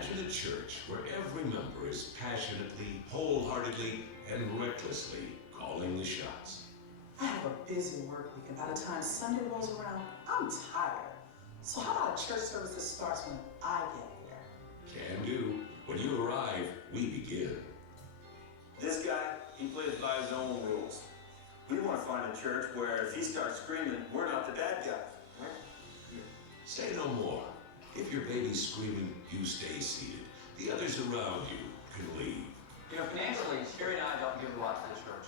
Imagine a church where every member is passionately, wholeheartedly, and recklessly calling the shots. I have a busy work week, and by the time Sunday rolls around, I'm tired. So how about a church service that starts when I get there? Can do. When you arrive, we begin. This guy, he plays by his own rules. We want to find a church where if he starts screaming, we're not the bad guys. Say no more. If your baby's screaming, you stay seated. The others around you can leave. You know, financially, Sherry and I don't give a lot to the church,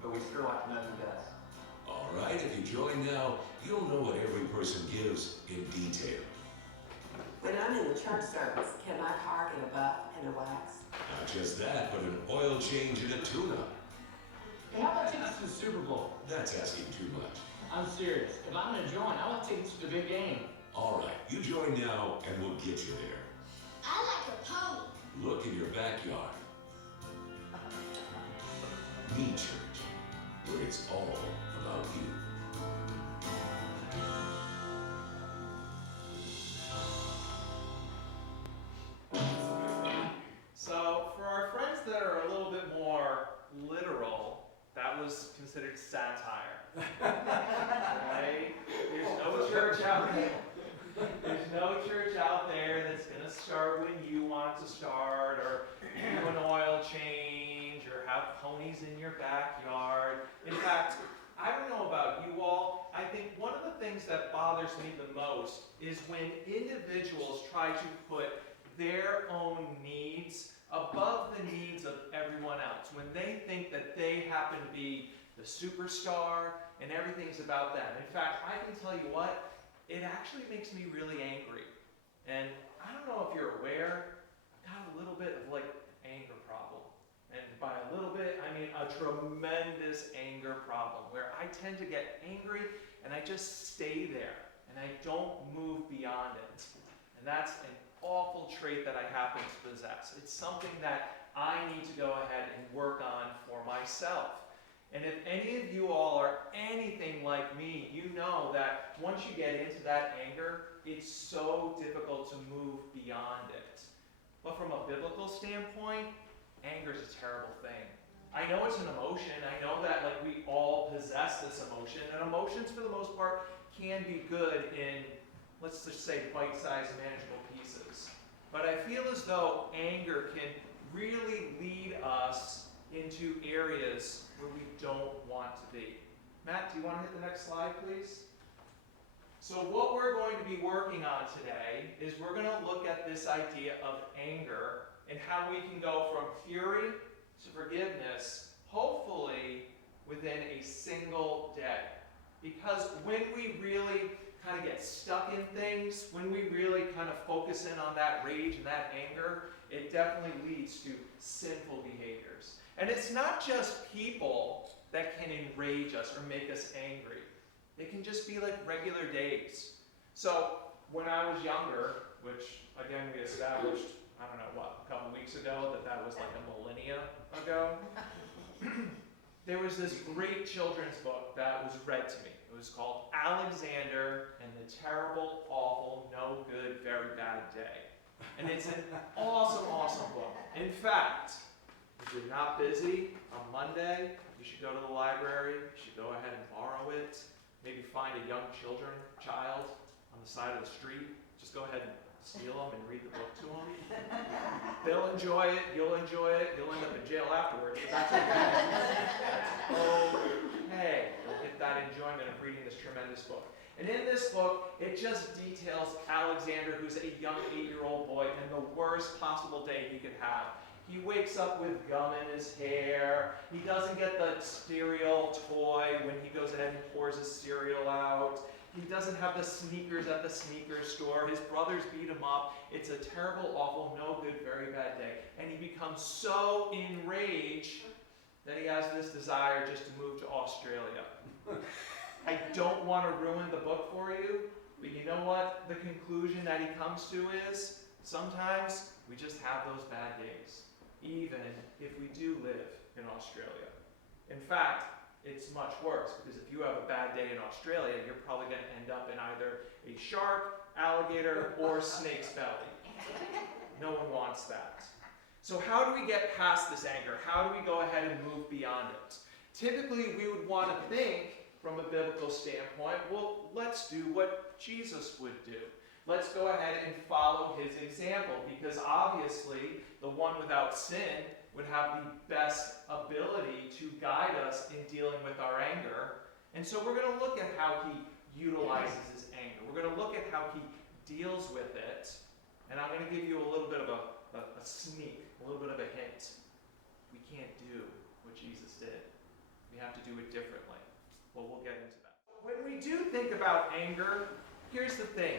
but we sure like to know who does. All right, if you join now, you'll know what every person gives in detail. When I'm in the church service, can my car get a buff and a wax? Not just that, but an oil change and a tune-up. Hey, how about tickets to the Super Bowl? That's asking too much. I'm serious. If I'm gonna join, I want tickets to the big game. All right, you join now and we'll get you there. I like a pony. Look in your backyard. Me Church, where it's all about you. So, for our friends that are a little bit more literal, that was considered satire. Right? There's no church out there. There's no church out there that's going to start when you want it to start, or do an oil change, or have ponies in your backyard. In fact, I don't know about you all, I think one of the things that bothers me the most is when individuals try to put their own needs above the needs of everyone else. When they think that they happen to be the superstar and everything's about them. In fact, I can tell you what, it actually makes me really angry. And I don't know if you're aware, I've got a little bit of like anger problem. And by a little bit, I mean a tremendous anger problem where I tend to get angry and I just stay there and I don't move beyond it. And that's an awful trait that I happen to possess. It's something that I need to go ahead and work on for myself. And if any of you all are anything like me, you know that once you get into that anger, it's so difficult to move beyond it. But from a biblical standpoint, anger is a terrible thing. I know it's an emotion. I know that like we all possess this emotion, and emotions for the most part can be good in, let's just say, bite-sized, manageable pieces. But I feel as though anger can really lead us into areas where we don't want to be. Matt, do you want to hit the next slide, please? So what we're going to be working on today is we're going to look at this idea of anger and how we can go from fury to forgiveness, hopefully within a single day. Because when we really kind of get stuck in things, when we really kind of focus in on that rage and that anger, it definitely leads to sinful behaviors. And it's not just people that can enrage us or make us angry. It can just be like regular days. So when I was younger, which again we established, I don't know what, a couple weeks ago, that was like a millennia ago, there was this great children's book that was read to me. It was called Alexander and the Terrible, Awful, No Good, Very Bad Day. And it's an awesome, awesome book. In fact, if you're not busy on Monday, you should go to the library, you should go ahead and borrow it. Maybe find a young child on the side of the street. Just go ahead and steal them and read the book to them. They'll enjoy it, you'll enjoy it, you'll end up in jail afterwards, but that's okay. That's okay. You'll get that enjoyment of reading this tremendous book. And in this book, it just details Alexander, who's a young 8-year-old boy, and the worst possible day he could have. He wakes up with gum in his hair. He doesn't get the cereal toy when he goes ahead and pours his cereal out. He doesn't have the sneakers at the sneaker store. His brothers beat him up. It's a terrible, awful, no good, very bad day. And he becomes so enraged that he has this desire just to move to Australia. I don't want to ruin the book for you, but you know what? The conclusion that he comes to is sometimes we just have those bad days, even if we do live in Australia. In fact, it's much worse, because if you have a bad day in Australia, you're probably going to end up in either a shark, alligator, or snake's belly. No one wants that. So how do we get past this anger? How do we go ahead and move beyond it? Typically, we would want to think from a biblical standpoint, well, let's do what Jesus would do. Let's go ahead and follow his example, because obviously the one without sin would have the best ability to guide us in dealing with our anger. And so we're going to look at how he utilizes his anger. We're going to look at how he deals with it. And I'm going to give you a little bit of a sneak, a little bit of a hint. We can't do what Jesus did. We have to do it differently. Well, we'll get into that. When we do think about anger, here's the thing.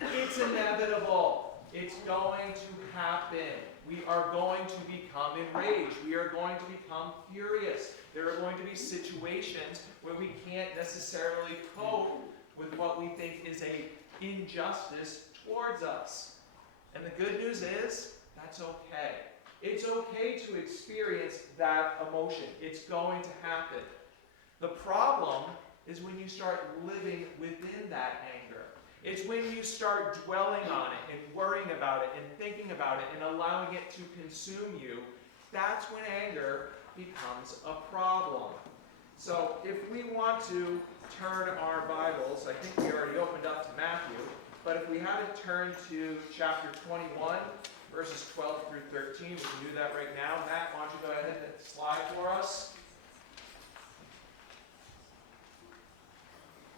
It's inevitable. It's going to happen. We are going to become enraged. We are going to become furious. There are going to be situations where we can't necessarily cope with what we think is an injustice towards us. And the good news is, that's okay. It's okay to experience that emotion. It's going to happen. The problem is when you start living within that anger. It's when you start dwelling on it and worrying about it and thinking about it and allowing it to consume you. That's when anger becomes a problem. So if we want to turn our Bibles, I think we already opened up to Matthew, but if we haven't turned to chapter 21, verses 12 through 13, we can do that right now. Matt, why don't you go ahead and slide for us?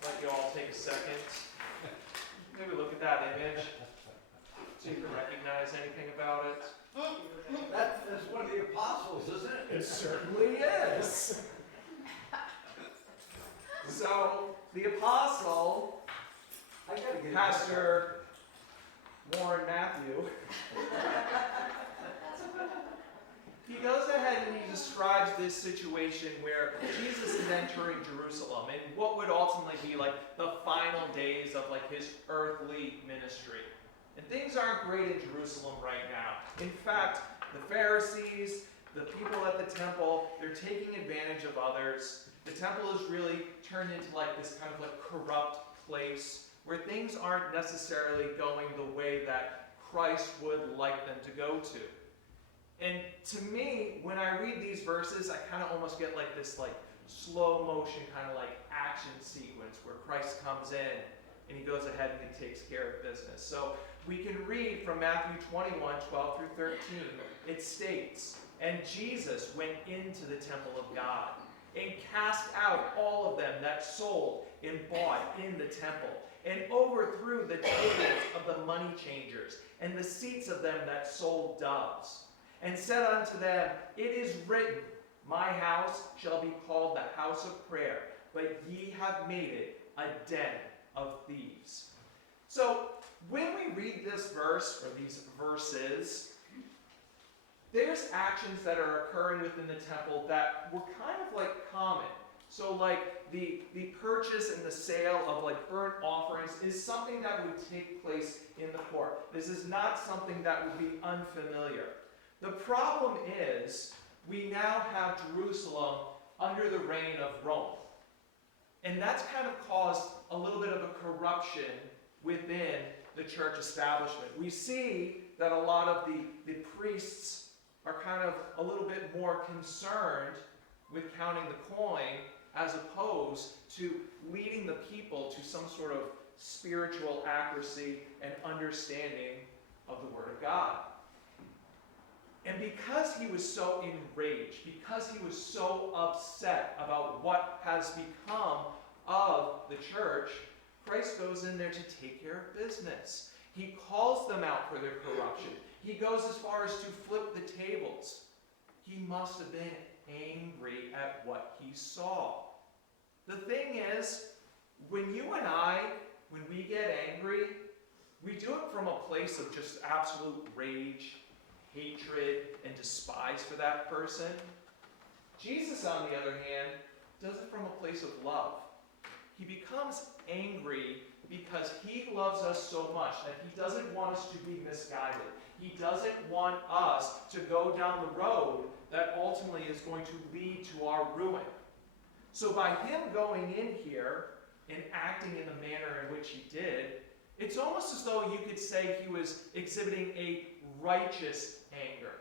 Let you all take a second. Maybe look at that image. See if you can recognize anything about it. That's one of the apostles, isn't it? It certainly is. So, the apostle, I gotta get Pastor Warren Matthew, he goes ahead and he describes this situation where Jesus is entering Jerusalem and what would ultimately be like the final days of like his earthly ministry. And things aren't great in Jerusalem right now. In fact, the Pharisees, the people at the temple, they're taking advantage of others. The temple is really turned into like this kind of like corrupt place where things aren't necessarily going the way that Christ would like them to go to. And to me, when I read these verses, I kind of almost get like this like slow motion kind of like action sequence where Christ comes in and he goes ahead and he takes care of business. So we can read from Matthew 21, 12 through 13. It states, "And Jesus went into the temple of God and cast out all of them that sold and bought in the temple, and overthrew the tables of the money changers and the seats of them that sold doves. And said unto them, It is written, My house shall be called the house of prayer, but ye have made it a den of thieves." So, when we read this verse, or these verses, there's actions that are occurring within the temple that were kind of like common. So like the purchase and the sale of like burnt offerings is something that would take place in the court. This is not something that would be unfamiliar. The problem is, we now have Jerusalem under the reign of Rome. And that's kind of caused a little bit of a corruption within the church establishment. We see that a lot of the priests are kind of a little bit more concerned with counting the coin as opposed to leading the people to some sort of spiritual accuracy and understanding of the Word of God. And because he was so enraged, because he was so upset about what has become of the church, Christ goes in there to take care of business. He calls them out for their corruption. He goes as far as to flip the tables. He must have been angry at what he saw. The thing is, when you and I, when we get angry, we do it from a place of just absolute rage, hatred, and despise for that person. Jesus, on the other hand, does it from a place of love. He becomes angry because he loves us so much that he doesn't want us to be misguided. He doesn't want us to go down the road that ultimately is going to lead to our ruin. So by him going in here and acting in the manner in which he did, It's almost as though you could say he was exhibiting a righteous anger,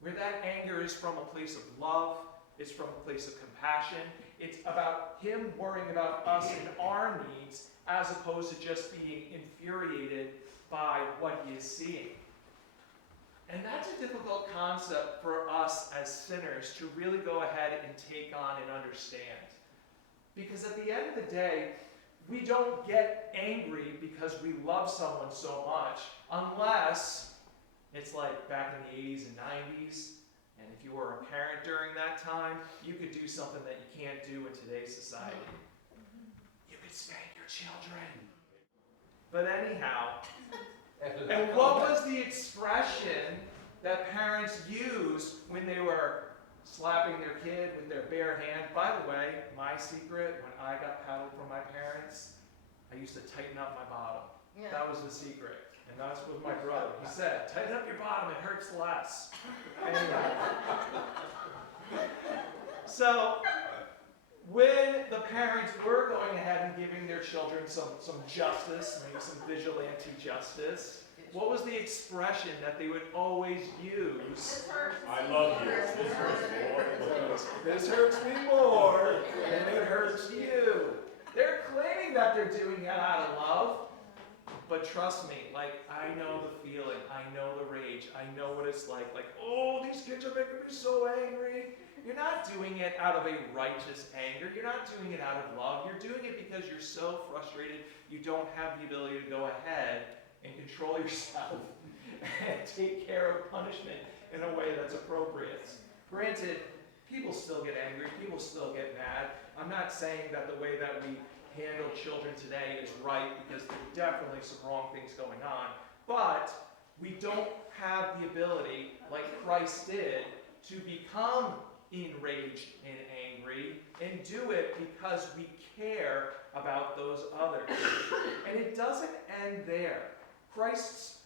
where that anger is from a place of love, it's from a place of compassion, it's about him worrying about us and our needs, as opposed to just being infuriated by what he is seeing. And that's a difficult concept for us as sinners to really go ahead and take on and understand. Because at the end of the day, we don't get angry because we love someone so much, unless it's like back in the 80s and 90s, and if you were a parent during that time, you could do something that you can't do in today's society. You could spank your children. But anyhow, and what was the expression that parents used when they were slapping their kid with their bare hand? By the way, my secret, when I got paddled from my parents, I used to tighten up my bottom. Yeah. That was the secret. And that's what my brother, he said, tighten up your bottom, it hurts less. Anyway. So, when the parents were going ahead and giving their children some justice, maybe some vigilante justice, what was the expression that they would always use? I love you. This hurts more. This hurts me more than it hurts you. They're claiming that they're doing it out of love, but trust me, like, I know the feeling, I know the rage, I know what it's like, oh, these kids are making me so angry. You're not doing it out of a righteous anger. You're not doing it out of love. You're doing it because you're so frustrated you don't have the ability to go ahead and control yourself and take care of punishment in a way that's appropriate. Granted, people still get angry, people still get mad. I'm not saying that the way that we handle children today is right, because there are definitely some wrong things going on, but we don't have the ability, like Christ did, to become enraged and angry and do it because we care about those others. And it doesn't end there. Christ's,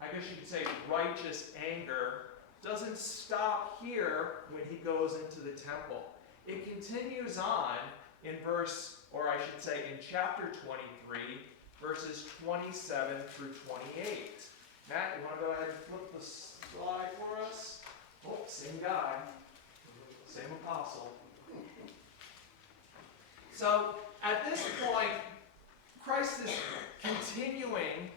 I guess you could say, righteous anger doesn't stop here when he goes into the temple. It continues on in chapter 23, verses 27 through 28. Matt, you want to go ahead and flip the slide for us? Oh, same guy, same apostle. So, at this point, Christ is continuing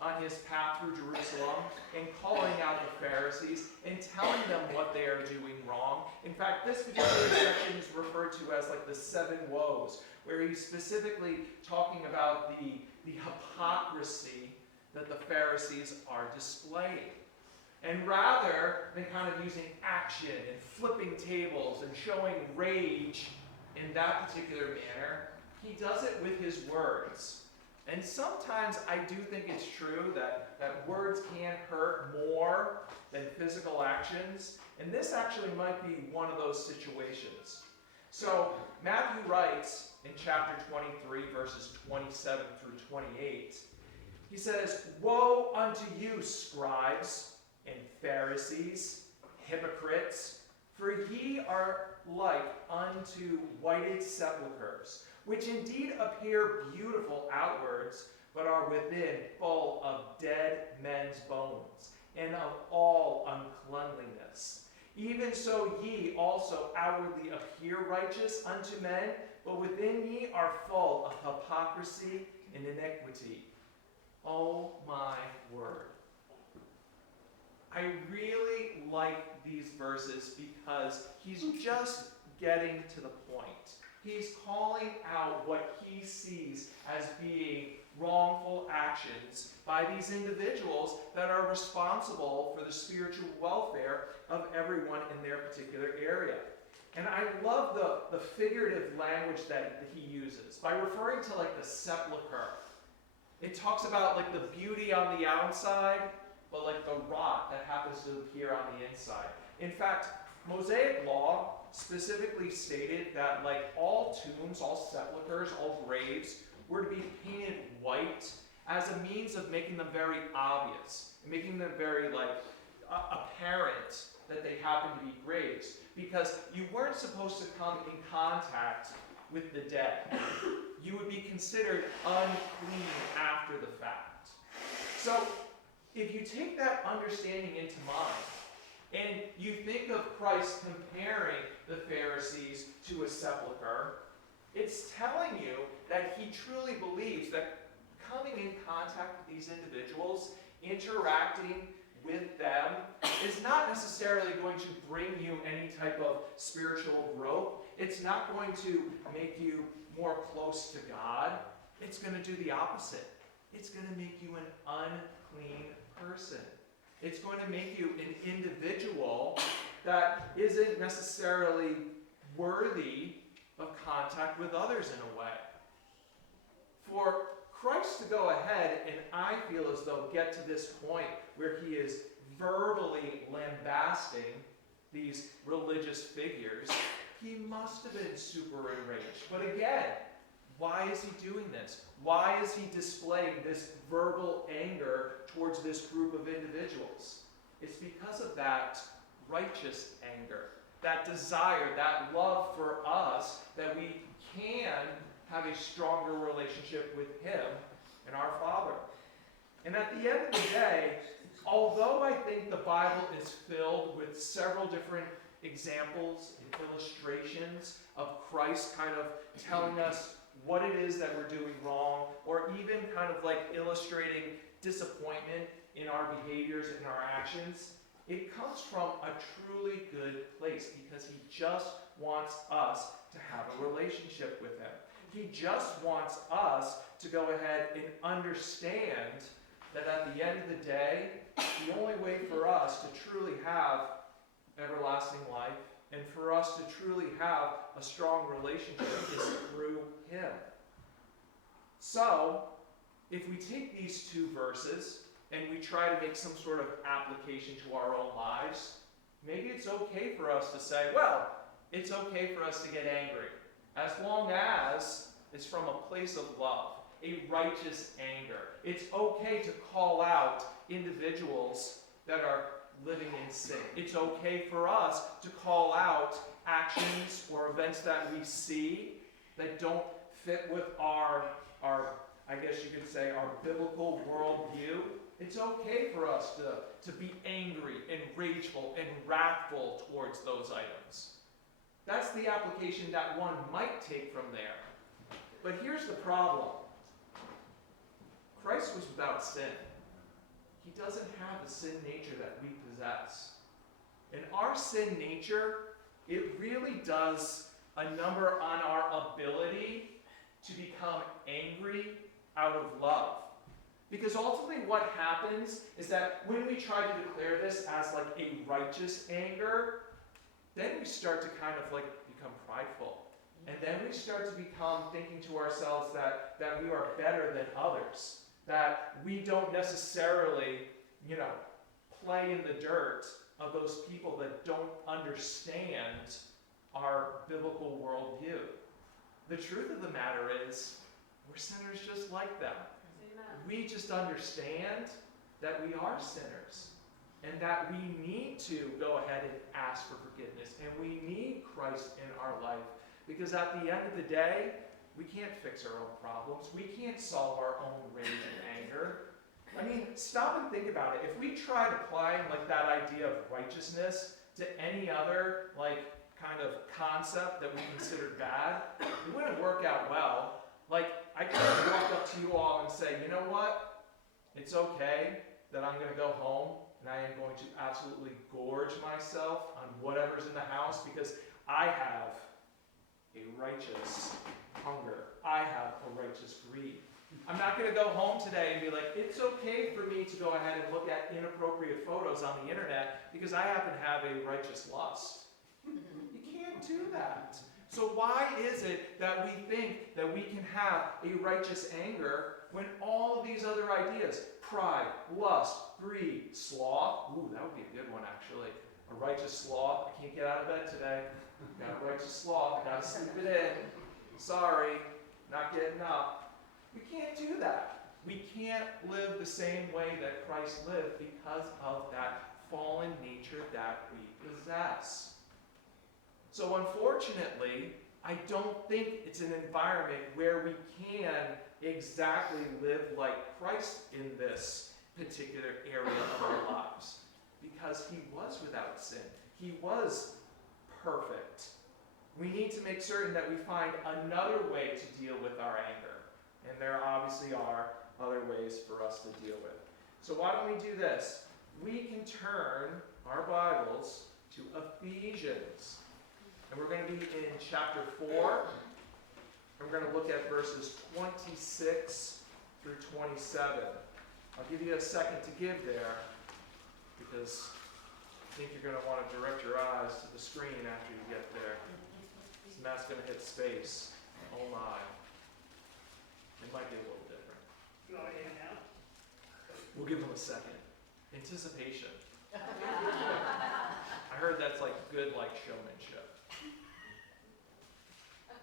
on his path through Jerusalem and calling out the Pharisees and telling them what they are doing wrong. In fact, this particular section is referred to as like the 7 woes, where he's specifically talking about the hypocrisy that the Pharisees are displaying. And rather than kind of using action and flipping tables and showing rage in that particular manner, he does it with his words. And sometimes I do think it's true that words can hurt more than physical actions. And this actually might be one of those situations. So Matthew writes in chapter 23, verses 27 through 28, he says, "Woe unto you, scribes and Pharisees, hypocrites, for ye are like unto whited sepulchres, which indeed appear beautiful outwards, but are within full of dead men's bones, and of all uncleanliness. Even so ye also outwardly appear righteous unto men, but within ye are full of hypocrisy and iniquity." Oh my word. I really like these verses because he's just getting to the point. He's calling out what he sees as being wrongful actions by these individuals that are responsible for the spiritual welfare of everyone in their particular area. And I love the figurative language that he uses by referring to like the sepulcher. It talks about like the beauty on the outside, but like the rot that happens to appear on the inside. In fact, Mosaic law specifically stated that like all tombs, all sepulchers, all graves were to be painted white as a means of making them very obvious, making them very like apparent that they happen to be graves, because you weren't supposed to come in contact with the dead. You would be considered unclean after the fact. So, if you take that understanding into mind, and you think of Christ comparing the Pharisees to a sepulcher, it's telling you that he truly believes that coming in contact with these individuals, interacting with them, is not necessarily going to bring you any type of spiritual growth. It's not going to make you more close to God. It's going to do the opposite. It's going to make you an unclean person. It's going to make you an individual that isn't necessarily worthy of contact with others in a way. For Christ to go ahead and I feel as though get to this point where he is verbally lambasting these religious figures, he must have been super enraged. But again, why is he doing this? Why is he displaying this verbal anger towards this group of individuals? It's because of that righteous anger, that desire, that love for us, that we can have a stronger relationship with him and our Father. And at the end of the day, although I think the Bible is filled with several different examples and illustrations of Christ kind of telling us what it is that we're doing wrong, or even kind of like illustrating disappointment in our behaviors and our actions, it comes from a truly good place because he just wants us to have a relationship with him. He just wants us to go ahead and understand that at the end of the day, the only way for us to truly have everlasting life and for us to truly have a strong relationship is through him. So, if we take these two verses and we try to make some sort of application to our own lives, maybe it's okay for us to say, well, it's okay for us to get angry, as long as it's from a place of love, a righteous anger. It's okay to call out individuals that are living in sin. It's okay for us to call out actions or events that we see that don't fit with our I guess you could say, our biblical worldview. It's okay for us to be angry and rageful and wrathful towards those items. That's the application that one might take from there. But here's the problem. Christ was without sin. He doesn't have the sin nature that we possess. And our sin nature, it really does a number on our ability to become angry out of love. Because ultimately what happens is that when we try to declare this as like a righteous anger, then we start to kind of like become prideful. And then we start to become thinking to ourselves that we are better than others. That we don't necessarily, play in the dirt of those people that don't understand our biblical worldview. The truth of the matter is, we're sinners just like them. We just understand that we are sinners and that we need to go ahead and ask for forgiveness, and we need Christ in our life, because at the end of the day, we can't fix our own problems. We can't solve our own rage and anger. I mean, stop and think about it. If we tried applying like that idea of righteousness to any other kind of concept that we considered bad, it wouldn't work out well. I can't walk up to you all and say, you know what? It's okay that I'm going to go home and I am going to absolutely gorge myself on whatever's in the house because I have a righteous hunger. I have a righteous greed. I'm not going to go home today and be like, it's okay for me to go ahead and look at inappropriate photos on the internet because I happen to have a righteous lust. You can't do that. So why is it that we think that we can have a righteous anger when all of these other ideas, pride, lust, greed, sloth, ooh, that would be a good one actually. A righteous sloth, I can't get out of bed today. Got a righteous sloth, I gotta sleep it in. Sorry, not getting up. We can't do that. We can't live the same way that Christ lived because of that fallen nature that we possess. So unfortunately, I don't think it's an environment where we can exactly live like Christ in this particular area of our lives. Because he was without sin. He was perfect. We need to make certain that we find another way to deal with our anger. And there obviously are other ways for us to deal with. So why don't we do this? We can turn our Bibles to Ephesians. And we're going to be in chapter 4. And we're going to look at verses 26 through 27. I'll give you a second to give there, because I think you're going to want to direct your eyes to the screen after you get there. So Matt's going to hit space. Oh my. It might be a little different. You want me to now? We'll give them a second. Anticipation. I heard that's like good showmanship.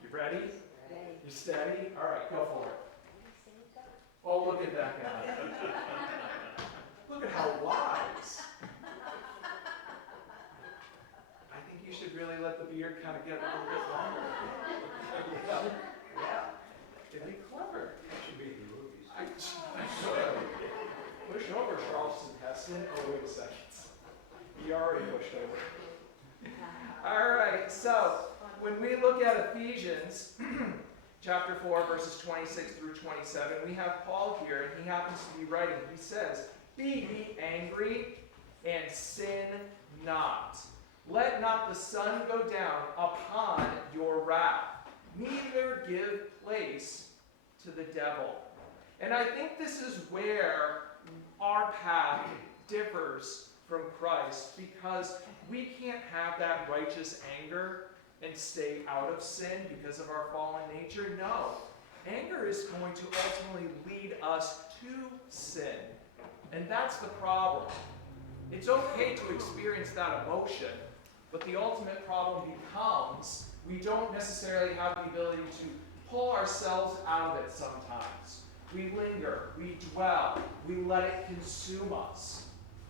You ready? You steady? All right, go for it. Oh, look at that guy. Look at how wise. I think you should really let the beard kind of get a little bit longer. Yeah. It'd be clever. That should be in the movies. I should. Push over, Charleston Heston. Oh, wait a second. He already pushed over. All right, so when we look at Ephesians chapter 4, verses 26 through 27, we have Paul here, and he happens to be writing. He says, "Be ye angry, and sin not. Let not the sun go down upon your wrath, neither give place to the devil." And I think this is where our path differs from Christ, because we can't have that righteous anger and stay out of sin because of our fallen nature. No. Anger is going to ultimately lead us to sin. And that's the problem. It's okay to experience that emotion, but the ultimate problem becomes we don't necessarily have the ability to pull ourselves out of it sometimes. We linger, we dwell, we let it consume us.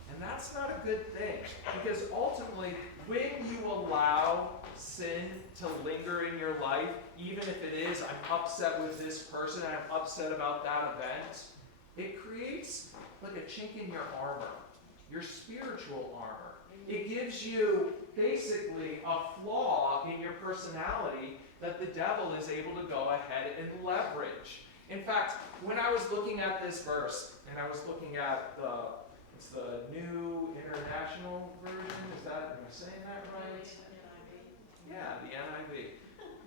And that's not a good thing, because ultimately, when you allow sin to linger in your life, even if it is, I'm upset with this person, and I'm upset about that event, it creates like a chink in your armor, your spiritual armor. It gives you basically a flaw in your personality that the devil is able to go ahead and leverage. In fact, when I was looking at this verse, and I was looking at it's the New International Version, am I saying that right? Yeah, the NIV.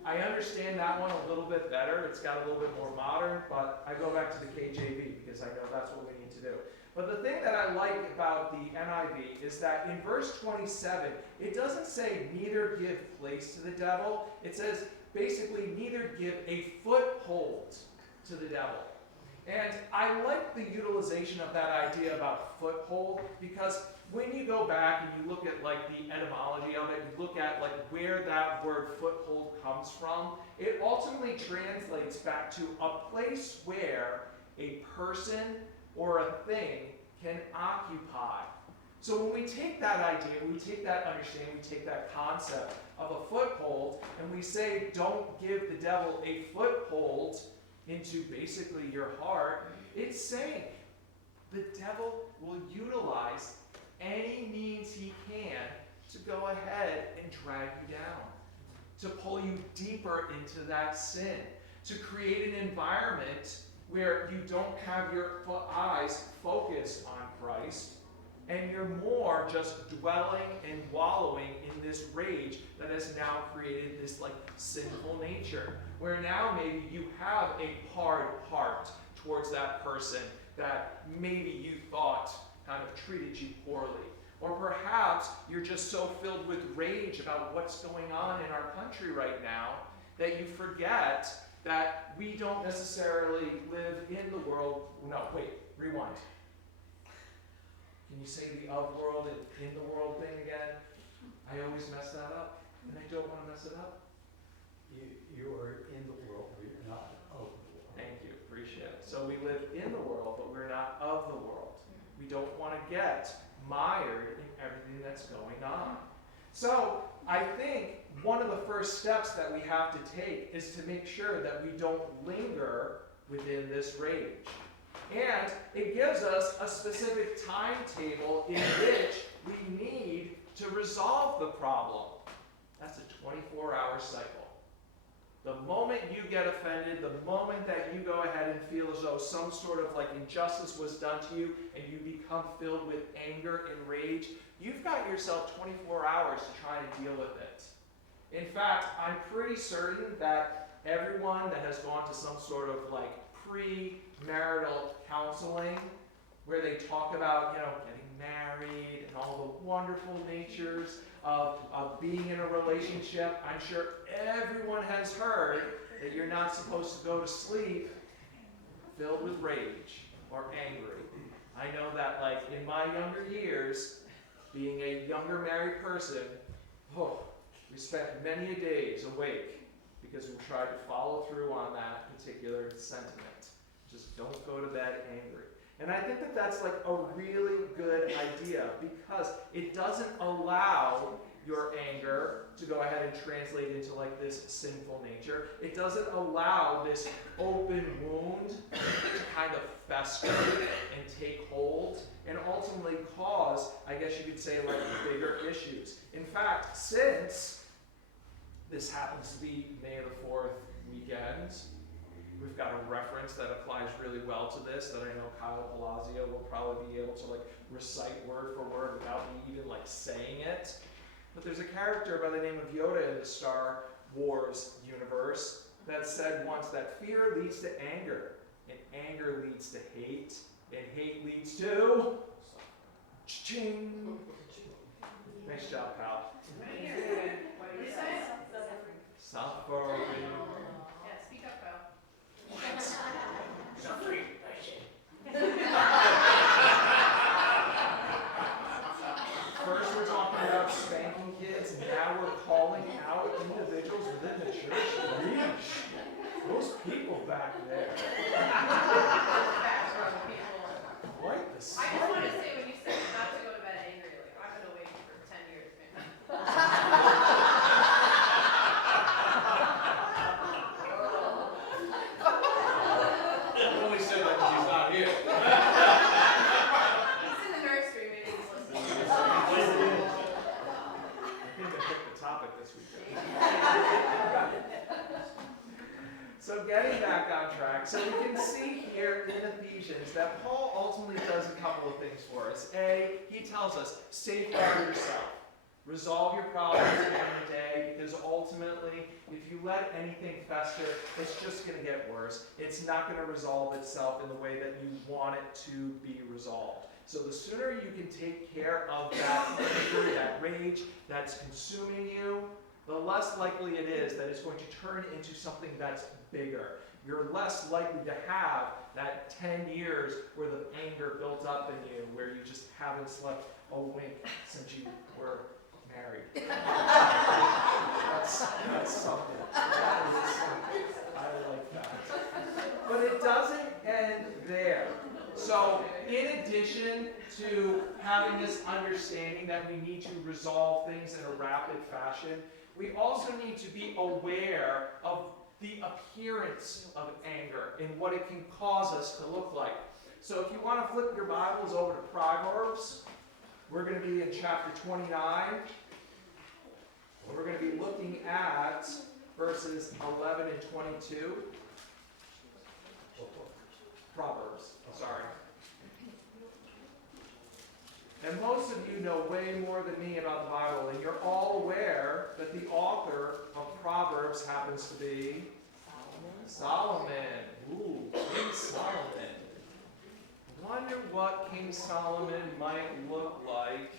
I understand that one a little bit better. It's got a little bit more modern, but I go back to the KJV because I know that's what we need to do. But the thing that I like about the NIV is that in verse 27, it doesn't say neither give place to the devil. It says basically neither give a foothold to the devil. And I like the utilization of that idea about foothold, because when you go back and you look at the etymology of it, you look at where that word foothold comes from, it ultimately translates back to a place where a person or a thing can occupy. So when we take that idea, we take that understanding, we take that concept of a foothold, and we say don't give the devil a foothold into basically your heart, it's saying the devil will utilize any means he can to go ahead and drag you down, to pull you deeper into that sin, to create an environment where you don't have your eyes focused on Christ, and you're more just dwelling and wallowing in this rage that has now created this sinful nature, where now maybe you have a hard heart towards that person that maybe you thought kind of treated you poorly. Or perhaps you're just so filled with rage about what's going on in our country right now that you forget that we don't necessarily live in the world. No, wait, rewind. Can you say the of world and in the world thing again? I always mess that up, and I don't want to mess it up. You are in the world, but you're not of the world. Thank you, appreciate it. So we live in the world, but we're not of the world. We don't want to get mired in everything that's going on. So I think one of the first steps that we have to take is to make sure that we don't linger within this rage. And it gives us a specific timetable in which we need to resolve the problem. That's a 24-hour cycle. The moment you get offended, the moment that you go ahead and feel as though some sort of like injustice was done to you and you become filled with anger and rage, you've got yourself 24 hours to try and deal with it. In fact, I'm pretty certain that everyone that has gone to some sort of like pre-marital counseling where they talk about, getting married and all the wonderful natures of being in a relationship, I'm sure everyone has heard that you're not supposed to go to sleep filled with rage or angry. I know that like in my younger years, being a younger married person, we spent many days awake because we tried to follow through on that particular sentiment. Just don't go to bed angry. And I think that that's like a really good idea because it doesn't allow your anger to go ahead and translate into like this sinful nature. It doesn't allow this open wound to kind of fester and take hold and ultimately cause, I guess you could say, like bigger issues. In fact, since this happens to be May the 4th weekend, we've got a reference that applies really well to this that I know Kyle Palazzo will probably be able to like recite word for word without me even like saying it. But there's a character by the name of Yoda in the Star Wars universe that said once that fear leads to anger, and anger leads to hate, and hate leads to cha-ching. Nice job, pal. What did you say? Suffering. Yeah, speak up, Kyle. Suffering. First we're talking about spanking kids, now we're calling out individuals within the church. Yeesh. Those people back there. Quite the sight. I just want to say when you said not to go to bed angry, like I've been awake for 10 years, man. I only said that because he's not here. He's in the nursery, maybe he's listening. I think I picked the topic this weekend. So getting back on track, so we can see here in Ephesians that Paul ultimately does a couple of things for us. A, he tells us, safeguard yourself. Resolve your problems in the day, because ultimately, if you let anything fester, it's just going to get worse. It's not going to resolve itself in the way that you want it to be resolved. So the sooner you can take care of that anger, that rage that's consuming you, the less likely it is that it's going to turn into something that's bigger. You're less likely to have that 10 years where the anger built up in you, where you just haven't slept a wink since you were married. That's something. I like that. But it doesn't end there. So in addition to having this understanding that we need to resolve things in a rapid fashion, we also need to be aware of the appearance of anger and what it can cause us to look like. So if you want to flip your Bibles over to Proverbs, we're going to be in chapter 29. We're going to be looking at verses 11 and 22. Proverbs, sorry. And most of you know way more than me about the Bible, and you're all aware that the author of Proverbs happens to be Solomon. Ooh, King Solomon. Wonder what King Solomon might look like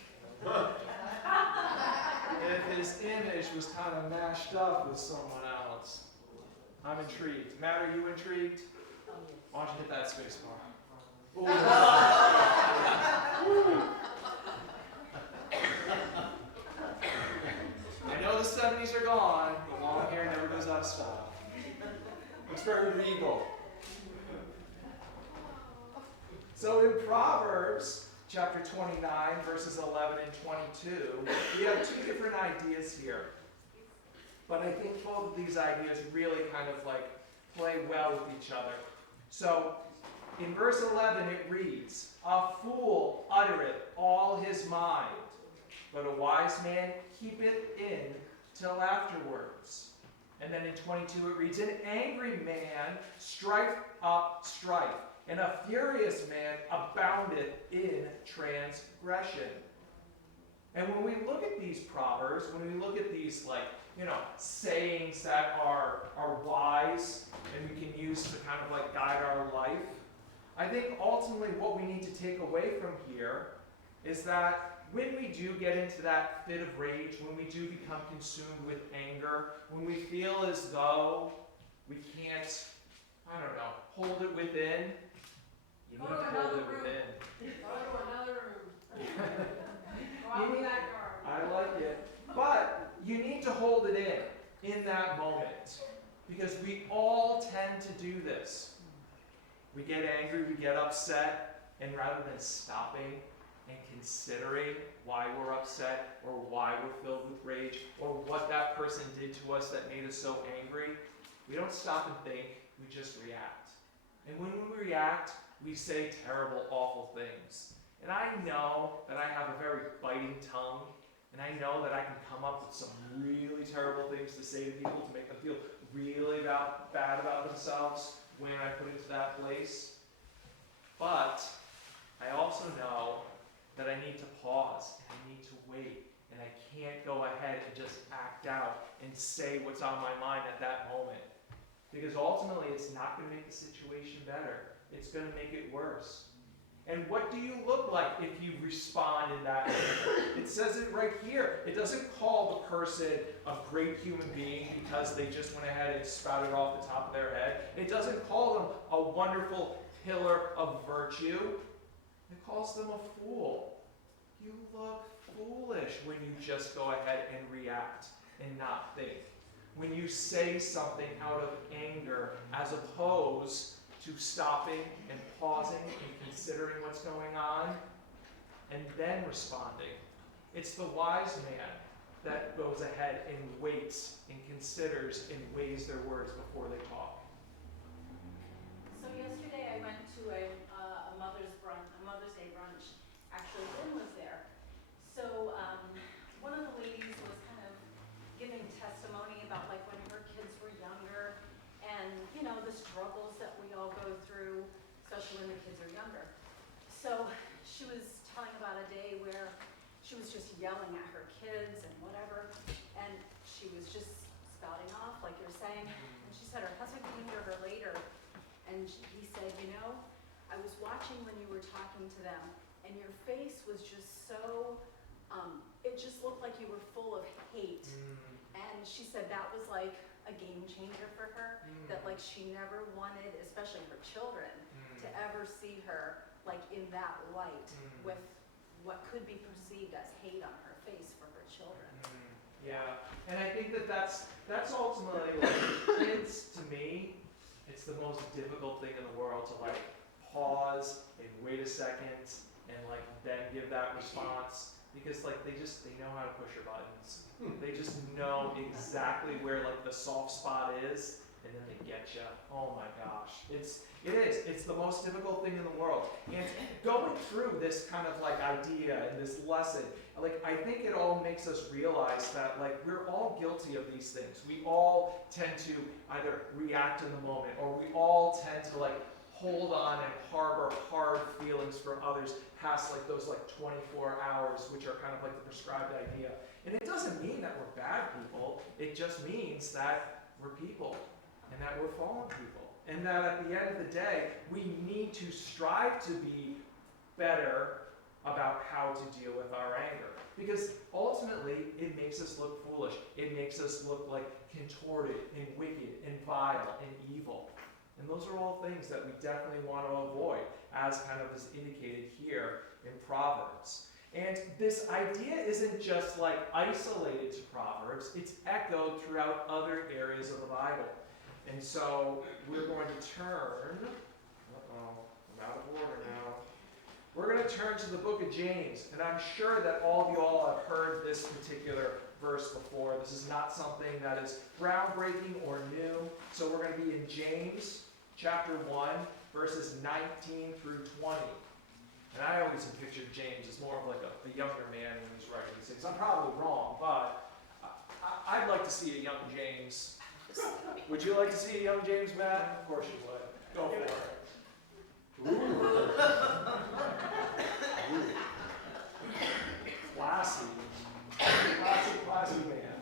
if his image was kind of mashed up with someone else. I'm intrigued. Matt, are you intrigued? Why don't you hit that space bar? I know the 70s are gone, but long hair never goes out of style. It's very regal. So in Proverbs, chapter 29, verses 11 and 22, we have two different ideas here. But I think both of these ideas really kind of like play well with each other. So in verse 11 it reads, "A fool uttereth all his mind, but a wise man keepeth in till afterwards." And then in 22 it reads, "An angry man striketh up strife, and a furious man aboundeth in transgression." And when we look at these proverbs, when we look at these sayings that are wise and we can use to kind of like guide our life, I think ultimately what we need to take away from here is that when we do get into that fit of rage, when we do become consumed with anger, when we feel as though we can't, hold it within, you need to hold it within. Go to another room. Go out in that garden. I like it. But you need to hold it in that moment. Because we all tend to do this. We get angry, we get upset, and rather than stopping and considering why we're upset or why we're filled with rage or what that person did to us that made us so angry, we don't stop and think, we just react. And when we react, we say terrible, awful things. And I know that I have a very biting tongue, and I know that I can come up with some really terrible things to say to people to make them feel really bad about themselves when I put it to that place. But I also know that I need to pause, and I need to wait, and I can't go ahead and just act out and say what's on my mind at that moment. Because ultimately, it's not going to make the situation better. It's going to make it worse. And what do you look like if you respond in that manner? It says it right here. It doesn't call the person a great human being because they just went ahead and spouted off the top of their head. It doesn't call them a wonderful pillar of virtue. It calls them a fool. You look foolish when you just go ahead and react and not think. When you say something out of anger as opposed to stopping and pausing and considering what's going on and then responding. It's the wise man that goes ahead and waits and considers and weighs their words before they talk. So yesterday I went to a Mother's Day brunch. Actually, Lynn was there. So one of the ladies was kind of giving testimony about like when her kids were younger and the struggles that we all go through, especially when the kids are younger. So she was telling about a day where she was just yelling at her kids and whatever, and she was just spouting off like you're saying. And she said her husband came to her later, and he said, I was watching when you were talking to them, and your face was just so, it just looked like you were full of hate. And she said that was like a game changer for her, that like she never wanted, especially her children, to ever see her like in that light with what could be perceived as hate on her face for her children. Yeah, and I think that's ultimately like kids, to me, it's the most difficult thing in the world to like pause and wait a second and like then give that response, because like they know how to push your buttons. They just know exactly where like the soft spot is, and then they get you. Oh my gosh, it's the most difficult thing in the world. And going through this kind of like idea and this lesson, like I think it all makes us realize that like we're all guilty of these things. We all tend to either react in the moment, or we all tend to like hold on and harbor hard feelings for others past like those like 24 hours, which are kind of like the prescribed idea. And it doesn't mean that we're bad people. It just means that we're people, and that we're fallen people. And that at the end of the day, we need to strive to be better about how to deal with our anger. Because ultimately, it makes us look foolish. It makes us look like contorted and wicked and vile and evil. And those are all things that we definitely want to avoid, as kind of is indicated here in Proverbs. And this idea isn't just like isolated to Proverbs, it's echoed throughout other areas of the Bible. And so we're going to turn, I'm out of order now. We're going to turn to the book of James, and I'm sure that all of you all have heard this particular verse before. This is not something that is groundbreaking or new. So we're going to be in James chapter 1, verses 19 through 20. And I always have pictured James as more of like a younger man when he's writing these things. I'm probably wrong, but I'd like to see a young James. Would you like to see a young James, Matt? Of course you would. Go for it. Classy. Classy man.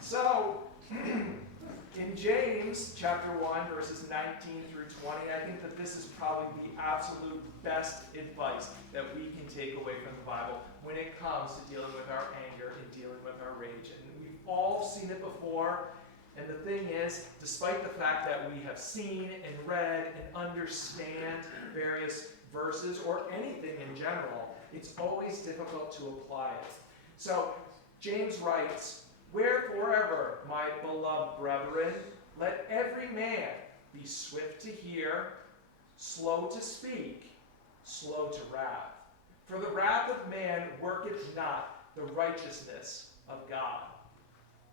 So, in James chapter 1, verses 19 through 20, I think that this is probably the absolute best advice that we can take away from the Bible when it comes to dealing with our anger and dealing with our rage. And we've all seen it before. And the thing is, despite the fact that we have seen and read and understand various verses or anything in general, it's always difficult to apply it. So, James writes, "Wherefore, my beloved brethren, let every man be swift to hear, slow to speak, slow to wrath. For the wrath of man worketh not the righteousness of God."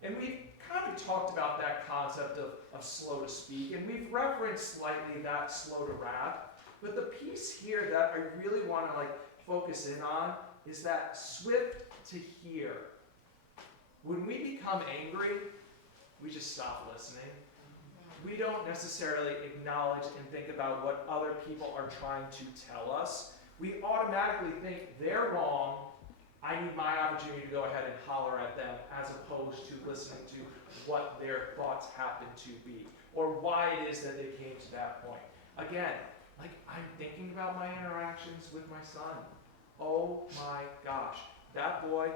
And we've kind of talked about that concept of slow to speak, and we've referenced slightly that slow to wrath. But the piece here that I really want to focus in on is that swift to hear. When we become angry, we just stop listening. We don't necessarily acknowledge and think about what other people are trying to tell us. We automatically think they're wrong. I need my opportunity to go ahead and holler at them, as opposed to listening to what their thoughts happen to be, or why it is that they came to that point. Again, I'm thinking about my interactions with my son. Oh my gosh. That boy,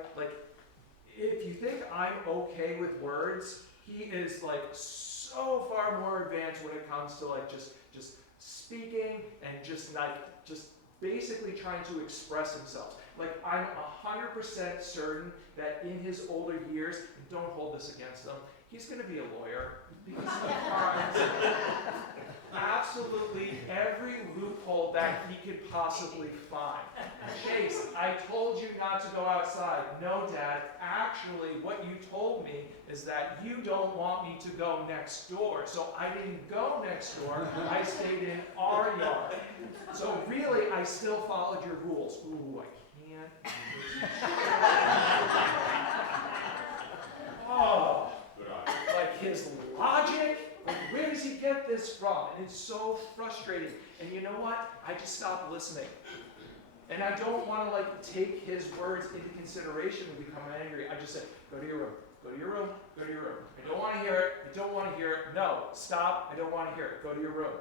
if you think I'm okay with words, he is so far more advanced when it comes to just speaking and just basically trying to express himself. I'm 100% certain that in his older years, and don't hold this against him, he's going to be a lawyer because he finds absolutely every loophole that he could possibly find. Chase, I told you not to go outside. No, Dad, actually what you told me is that you don't want me to go next door. So I didn't go next door. I stayed in our yard. So really, I still followed your rules. Ooh, I can't. Oh, his logic. Where does he get this from? And it's so frustrating. And you know what? I just stopped listening. And I don't want to take his words into consideration and become angry. I just said, go to your room. Go to your room. Go to your room. I don't want to hear it. I don't want to hear it. No, stop. I don't want to hear it. Go to your room.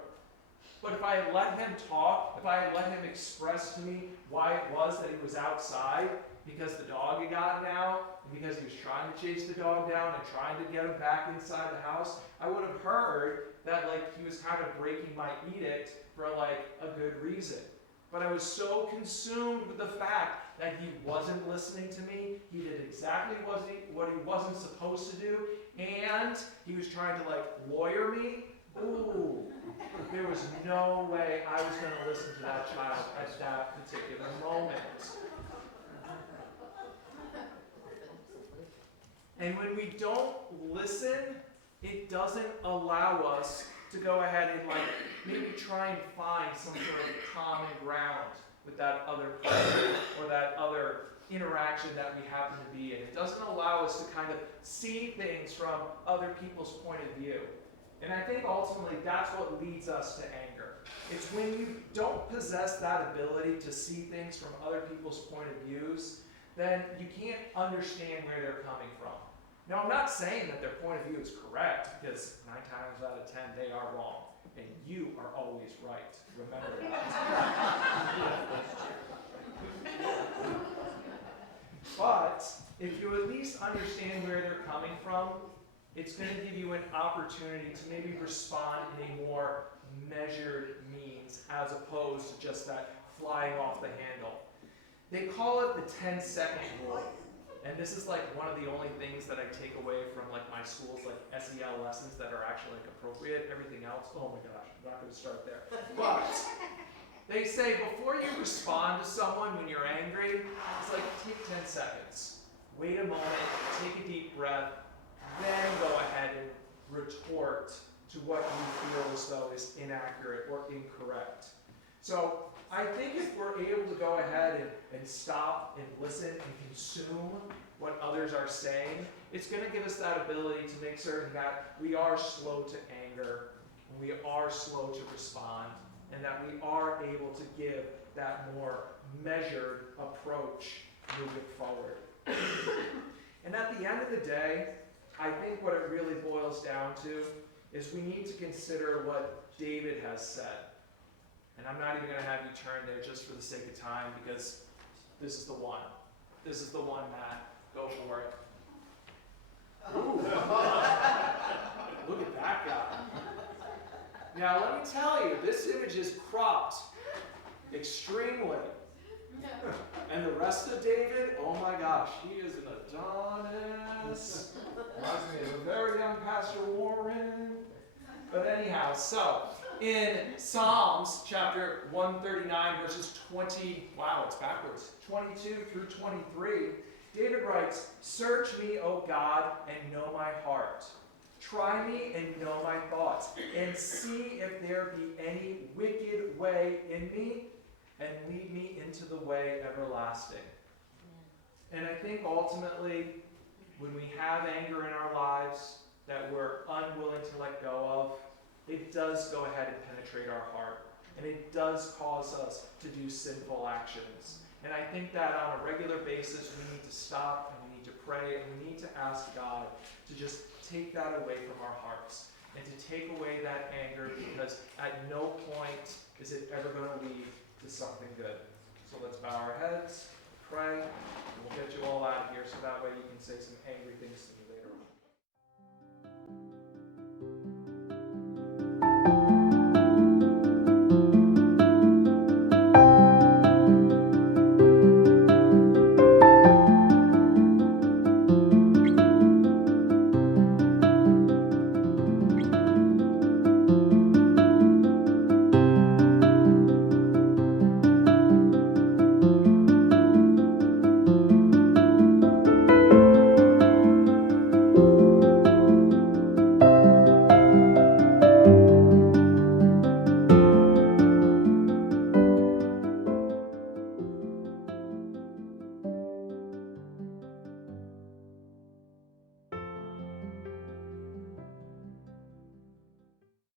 But if I had let him talk, if I had let him express to me why it was that he was outside, because the dog had gotten out, and because he was trying to chase the dog down and trying to get him back inside the house, I would have heard that he was kind of breaking my edict for a good reason. But I was so consumed with the fact that he wasn't listening to me, he did exactly what he wasn't supposed to do, and he was trying to lawyer me. Ooh, there was no way I was going to listen to that child at that particular moment. And when we don't listen, it doesn't allow us to go ahead and maybe try and find some sort of common ground with that other person or that other interaction that we happen to be in. It doesn't allow us to kind of see things from other people's point of view. And I think ultimately that's what leads us to anger. It's when you don't possess that ability to see things from other people's point of views, then you can't understand where they're coming from. Now, I'm not saying that their point of view is correct, because 9 times out of 10 they are wrong, and you are always right. Remember that. But if you at least understand where they're coming from, it's going to give you an opportunity to maybe respond in a more measured means, as opposed to just that flying off the handle. They call it the 10-second rule. And this is one of the only things that I take away from my school's SEL lessons that are actually appropriate. Everything else, oh my gosh, I'm not going to start there. But They say before you respond to someone when you're angry, it's like take 10 seconds. Wait a moment, take a deep breath, then go ahead and retort to what you feel as though is inaccurate or incorrect. So I think if we're able to go ahead and stop and listen and consume what others are saying, it's going to give us that ability to make certain that we are slow to anger, and we are slow to respond, and that we are able to give that more measured approach moving forward. And at the end of the day, I think what it really boils down to is we need to consider what David has said. And I'm not even going to have you turn there just for the sake of time, because this is the one. This is the one, Matt. Go for it. Ooh. Look at that guy. Now, let me tell you, this image is cropped extremely. And the rest of David, oh my gosh, he is an Adonis. Reminds me of a very young Pastor Warren. But anyhow, so in Psalms chapter 139, verses 22 through 23, David writes, "Search me, O God, and know my heart. Try me and know my thoughts, and see if there be any wicked way in me, and lead me into the way everlasting." And I think ultimately, when we have anger in our lives that we're unwilling to let go of, it does go ahead and penetrate our heart. And it does cause us to do sinful actions. And I think that on a regular basis, we need to stop and we need to pray and we need to ask God to just take that away from our hearts and to take away that anger, because at no point is it ever going to lead to something good. So let's bow our heads, pray, and we'll get you all out of here so that way you can say some angry things to me later.